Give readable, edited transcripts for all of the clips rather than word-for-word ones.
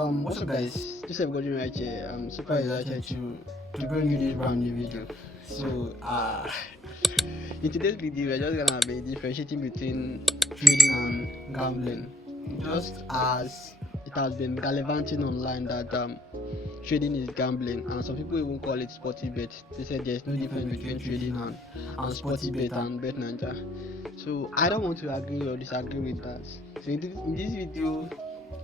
What's up guys, this is Godwin right here. I'm super excited to bring you this brand new video. So in today's video we're just gonna be differentiating between trading and gambling. Just as it has been gallivanting online that trading is gambling, and some people even call it sporty bet. They said there's no difference between trading and sporty bet and bet ninja. So I don't want to agree or disagree with that. So in this video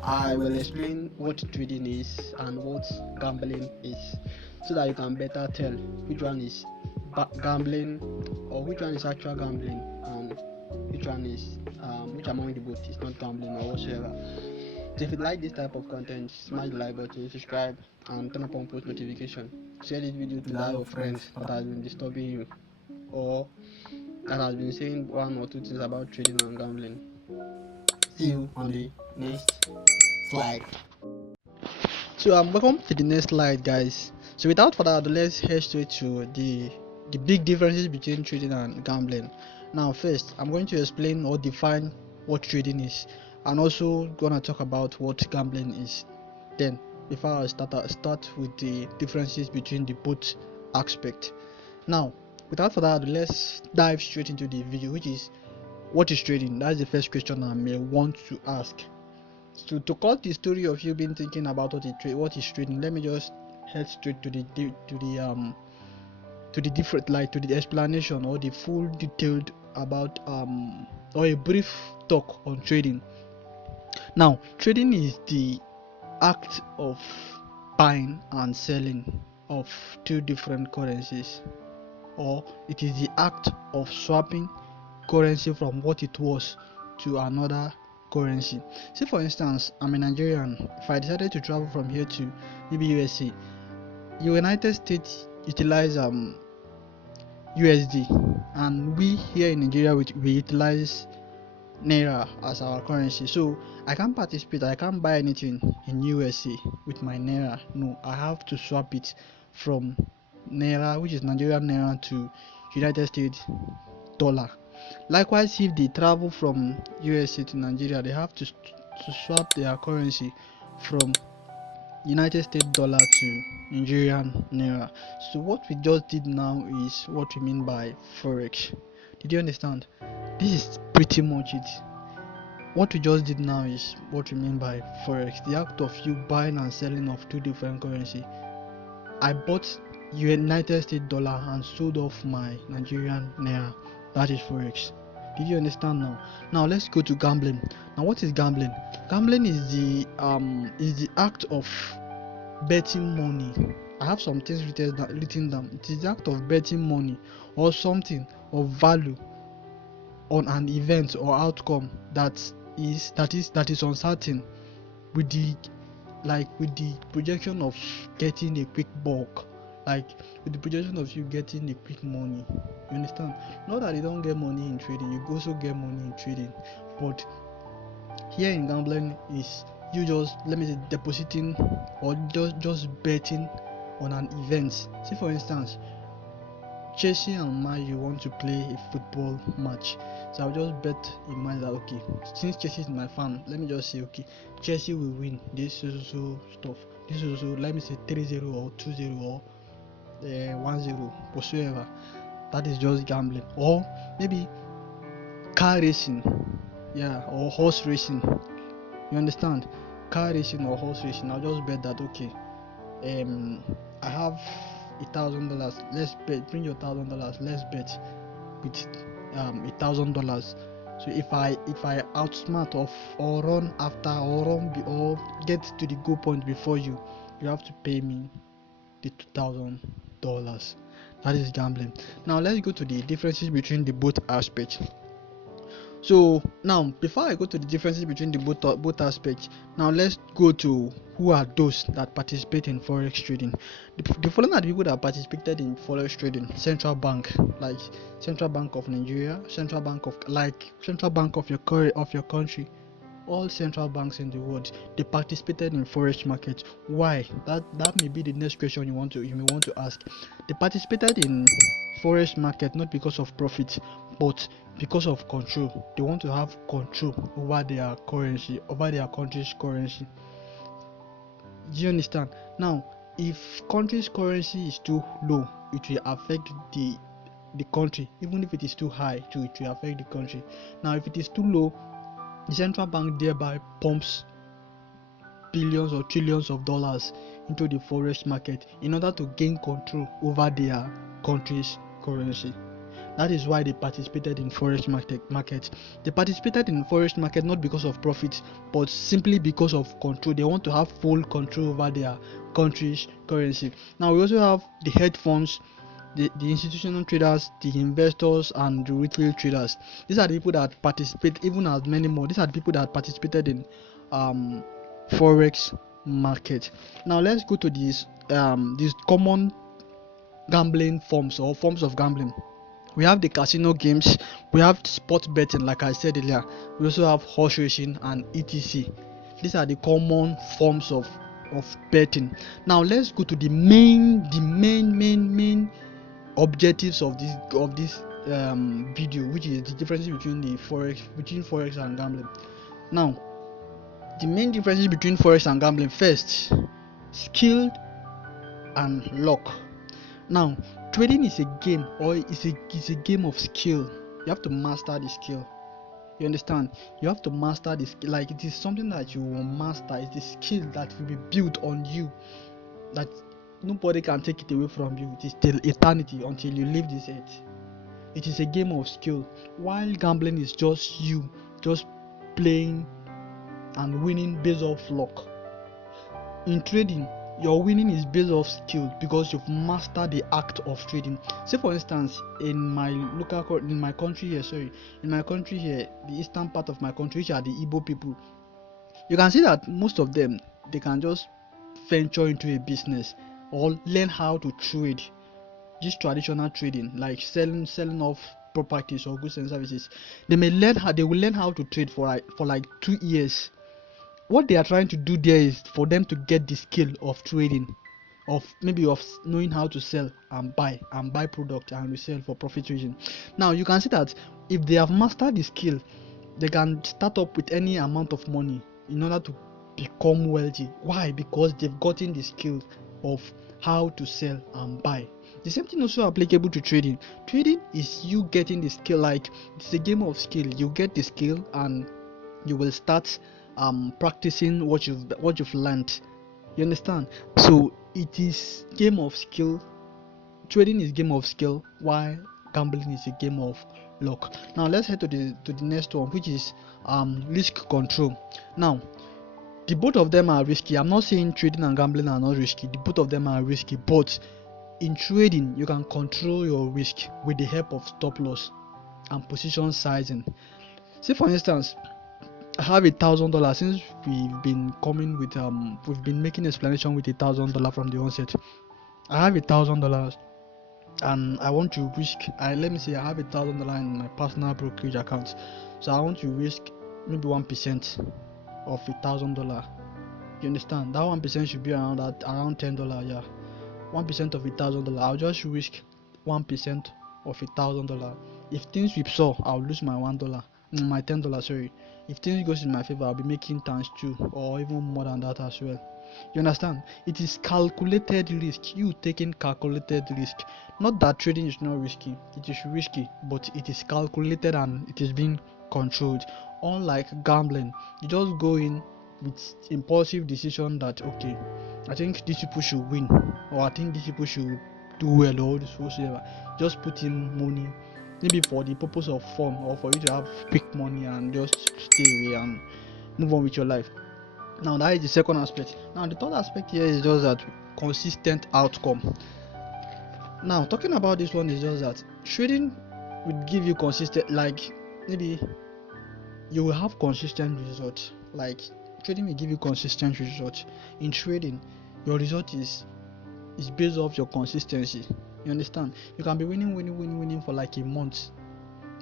I will explain what trading is and what gambling is, so that you can better tell which one is gambling or which one is actual gambling and which one is which among the both is not gambling or whatsoever. So if you like this type of content, smash the like button, subscribe, and turn on post notification. Share this video to that your friends that has been disturbing you or that has been saying one or two things about trading and gambling. See you on the next slide. So welcome to the next slide, guys. So without further ado, let's head straight to the big differences between trading and gambling. Now first I'm going to explain or define what trading is, and also gonna talk about what gambling is. Then before I start with the differences between the both aspects. Now without further ado, let's dive straight into the video, which is what is trading. That's the first question I may want to ask. So to cut the story of you been thinking about what is trading, let me just head straight to the different, like to the explanation or the full detailed about or a brief talk on trading. Now trading is the act of buying and selling of two different currencies, or it is the act of swapping currency from what it was to another currency. Say for instance, I'm a Nigerian. If I decided to travel from here to maybe USA, United States utilize USD, and we here in Nigeria we utilize Naira as our currency. So I can't participate, I can't buy anything in USA with my Naira. No, I have to swap it from Naira, which is Nigerian Naira, to United States dollar. Likewise, if they travel from USA to Nigeria, they have to swap their currency from United States dollar to Nigerian Naira. So what we just did now is what we mean by forex. Did you understand? This is pretty much it. What we just did now is what we mean by forex, the act of you buying and selling of two different currency. I bought United States dollar and sold off my Nigerian Naira. That is forex. Did you understand now? Now let's go to gambling. Now what is gambling? Gambling is the act of betting money. I have some things written down. It is the act of betting money or something of value on an event or outcome that is uncertain, with the projection of getting a quick buck, like with the projection of you getting a quick money. You understand? Not that you don't get money in trading, you also get money in trading, but here in gambling is you just, let me say, depositing or just betting on an event. Say for instance, Chelsea and Man U want to play a football match, so I'll just bet in mind that okay, since Chelsea is my fan, let me just say okay, Chelsea will win this so stuff. This is also, let me say 3-0 or 2-0 or 1-0 whatsoever. That is just gambling. Or maybe car racing, or horse racing. You understand? Car racing or horse racing, I'll just bet that okay, I have $1,000. Let's bet. Bring your $1,000. Let's bet with $1,000. So if I outsmart or run after or get to the goal point before you have to pay me the $2,000. That is gambling. Now let's go to the differences between the both aspects. So now before I go to the differences between the both aspects, now let's go to who are those that participate in forex trading. The following are the people that participated in forex trading: central bank, like Central Bank of Nigeria, central bank of your country, all central banks in the world. They participated in forex market. Why? That may be the next question you may want to ask. They participated in forex market not because of profit, but because of control. They want to have control over their currency, over their country's currency. Do you understand? Now, if country's currency is too low, it will affect the country. Even if it is too high too, it will affect the country. Now, if it is too low, the central bank thereby pumps billions or trillions of dollars into the forex market in order to gain control over their country's currency. That is why they participated in forex market. They participated in forex market not because of profit, but simply because of control. They want to have full control over their country's currency. Now we also have the hedge funds, the institutional traders, the investors, and the retail traders. These are the people that participate, even as many more. These are the people that participated in forex market. Now let's go to these common gambling forms or forms of gambling. We have the casino games, we have sport betting, like I said earlier. We also have horse racing and etc. These are the common forms of betting. Now let's go to the main objectives of this video, which is the difference between forex and gambling. Now, the main differences between forex and gambling: first, skill and luck. Now, trading is a game, or it's a game of skill. You have to master the skill. You understand? You have to master this. Like, it is something that you will master. It's the skill that will be built on you, that nobody can take it away from you. It is till eternity, until you leave this earth. It is a game of skill, while gambling is just you just playing and winning based off luck. In trading, your winning is based off skill because you've mastered the act of trading. Say for instance, in my country here, the eastern part of my country, which are the Igbo people, you can see that most of them, they can just venture into a business or learn how to trade. Just traditional trading, like selling off properties or goods and services. They will learn how to trade for like 2 years. What they are trying to do there is for them to get the skill of trading, of knowing how to sell and buy product and resell for profit reason. Now you can see that if they have mastered the skill, they can start up with any amount of money in order to become wealthy. Why? Because they've gotten the skill of how to sell and buy. The same thing also applicable to trading. Trading is you getting the skill. Like, it's a game of skill. You get the skill and you will start practicing what you've learned. You understand? So it is game of skill. Trading is game of skill, while gambling is a game of luck. Now let's head to the next one, which is risk control. Now, the both of them are risky. I'm not saying trading and gambling are not risky. The both of them are risky, but in trading you can control your risk with the help of stop loss and position sizing. Say for instance, I have $1,000. Since we've been making explanation with $1,000 from the onset. I have $1,000 and I want to risk. Let me say I have $1,000 in my personal brokerage account, so I want to risk maybe 1% of $1,000. You understand? That 1% should be around $10. Yeah, 1% of $1,000. I'll just risk 1% of $1,000. If things whipsaw, I'll lose my my $10. Sorry. If things goes in my favor, I'll be making times 2 or even more than that as well. You understand? It is calculated risk. You taking calculated risk. Not that trading is not risky. It is risky, but it is calculated and it is being controlled. Unlike gambling, you just go in with impulsive decision that, okay, I think these people should win, or I think these people should do well, or whatsoever. Just put in money, maybe for the purpose of fun, or for you to have quick money and just stay away and move on with your life. Now that is the second aspect. Now the third aspect here is just that consistent outcome. Now talking about this one is just that trading will give you consistent, like maybe you will have consistent results. Like, trading will give you consistent results. In trading, your result is based off your consistency. You understand? You can be winning for like a month,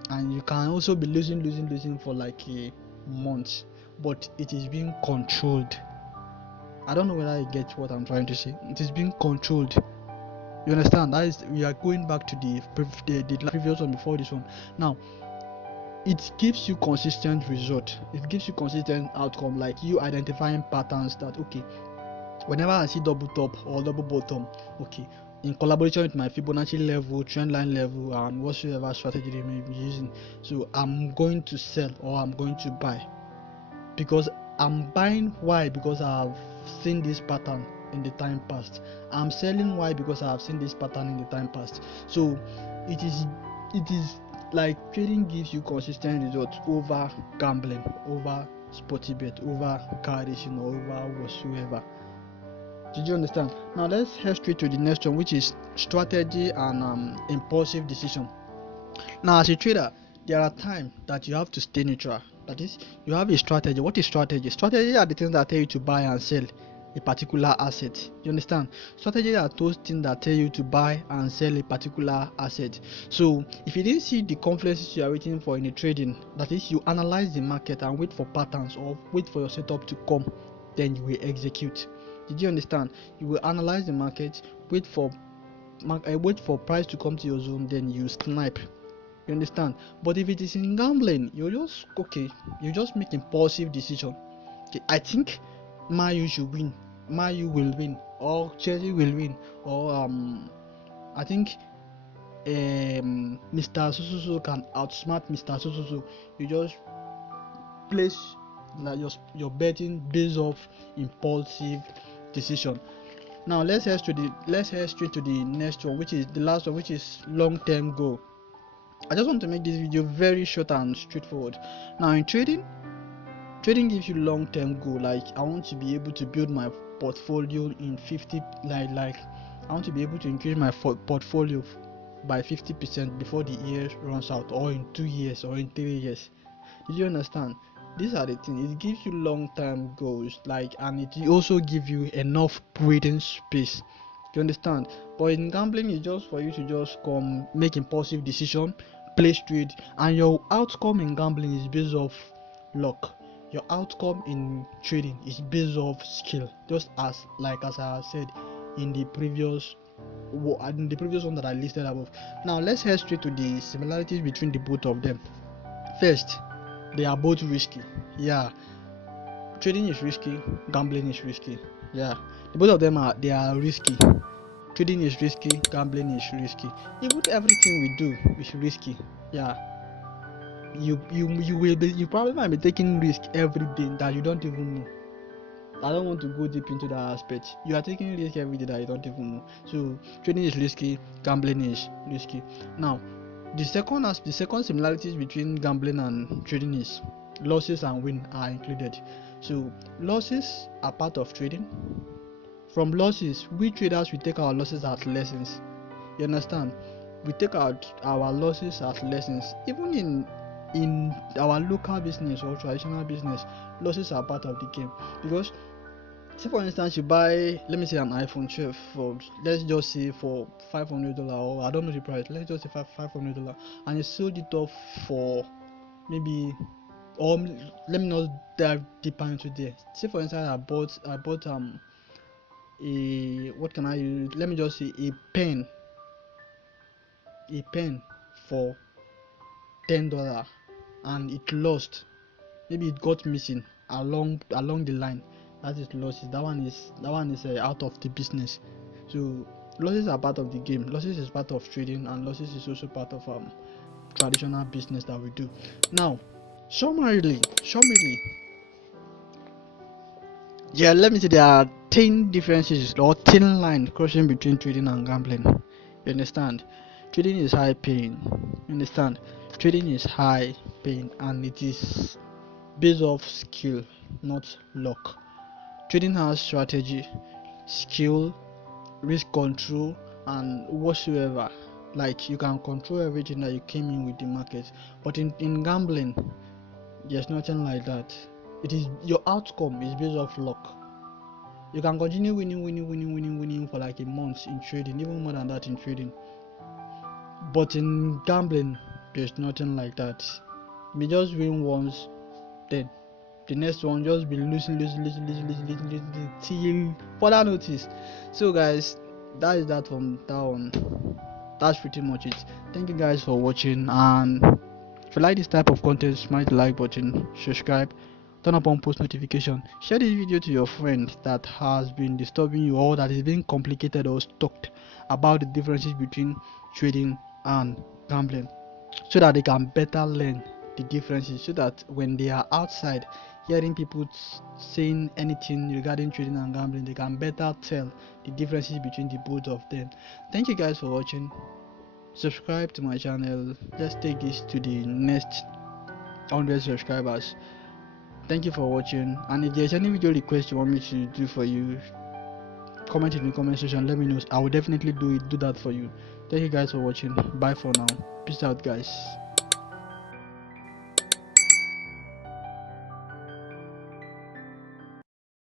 and you can also be losing for like a month, but it is being controlled. I don't know whether you get what I'm trying to say. It is being controlled. You understand? That is, we are going back to the previous one before this one. Now, it gives you consistent result. It gives you consistent outcome, like you identifying patterns that, okay, Whenever I see double top or double bottom, okay, in collaboration with my Fibonacci level, trend line level, and whatsoever strategy they may be using, so I'm going to sell or I'm going to buy, because I'm buying. Why? Because I've seen this pattern in the time past. I'm selling. Why? Because I have seen this pattern in the time past. So it is like trading gives you consistent results over gambling, over sporty bet, over car racing, or over whatsoever. Did you understand? Now let's head straight to the next one, which is strategy and impulsive decision. Now, as a trader, there are times that you have to stay neutral. That is, you have a strategy. What is strategy? Strategy are the things that tell you to buy and sell a particular asset. You understand? Strategy are those things that tell you to buy and sell a particular asset. So if you didn't see the confluences you are waiting for in a trading, that is, you analyze the market and wait for patterns or wait for your setup to come, then you will execute. Did you understand? You will analyze the market, wait for price to come to your zone, then you snipe. You understand? But if it is in gambling, you just make impulsive decision. Okay, I think Man U should win. Man U will win, or Chelsea will win, or I think Mr. Sususu can outsmart Mr. Sususu. You just place your betting based off impulsive decision. Now let's head straight to the next one, which is the last one, which is long-term goal. I just want to make this video very short and straightforward. Now in trading gives you long-term goal. Like, I want to be able to build my portfolio in 50, like I want to be able to increase my portfolio by 50% before the year runs out, or in 2 years, or in 3 years. Did you understand? These are the things. It gives you long-term goals, and it also gives you enough breathing space. You understand? But in gambling, it's just for you to just come make impulsive decision, place trade, and your outcome in gambling is based off luck. Your outcome in trading is based off skill, just as I said in the previous one that I listed above. Now let's head straight to the similarities between the both of them. First, they are both risky. Yeah, trading is risky, gambling is risky. Yeah, the both of them are risky. Trading is risky, gambling is risky. Even everything we do is risky. Yeah, you probably might be taking risk every day that you don't even know. I don't want to go deep into that aspect. You are taking risk every day that you don't even know. So trading is risky, gambling is risky. Now, the second similarities between gambling and trading is losses and win are included. So losses are part of trading. From losses, we traders take our losses as lessons. You understand? We take our losses as lessons. Even in our local business or traditional business, losses are part of the game. Because, say for instance, you buy, let me say, an iPhone 12 for, let's just say, for $500, or I don't know the price, let's just say $500, and you sold it off for maybe, or let me not dive deeper into there. Say for instance, I bought what can I use? Let me just say a pen for $10, and it lost. Maybe it got missing along the line. That is losses. That one is out of the business. So losses are part of the game. Losses is part of trading, and losses is also part of traditional business that we do. Now, summarily, yeah, let me say there are 10 differences or 10 lines crossing between trading and gambling. You understand? Trading is high paying. You understand? Trading is high paying, and it is based off skill, not luck. Trading has strategy, skill, risk control, and whatsoever. Like, you can control everything that you came in with the market. But in gambling, there's nothing like that. It is your outcome is based off luck. You can continue winning for like a month in trading, even more than that in trading. But in gambling, there's nothing like that. You may just win once, then the next one just be losing till further notice. So guys, that is that from that one. That's pretty much it. Thank you guys for watching, and if you like this type of content, smash the like button, subscribe, turn up on post notification, share this video to your friend that has been disturbing you or that is being complicated or stuck about the differences between trading and gambling, so that they can better learn the differences, so that when they are outside hearing people saying anything regarding trading and gambling, they can better tell the differences between the both of them. Thank you guys for watching. Subscribe to my channel. Let's take this to the next 100 subscribers. Thank you for watching, and if there's any video request you want me to do for you, comment in the comment section, let me know. I will definitely do that for you. Thank you guys for watching. Bye for now. Peace out, guys.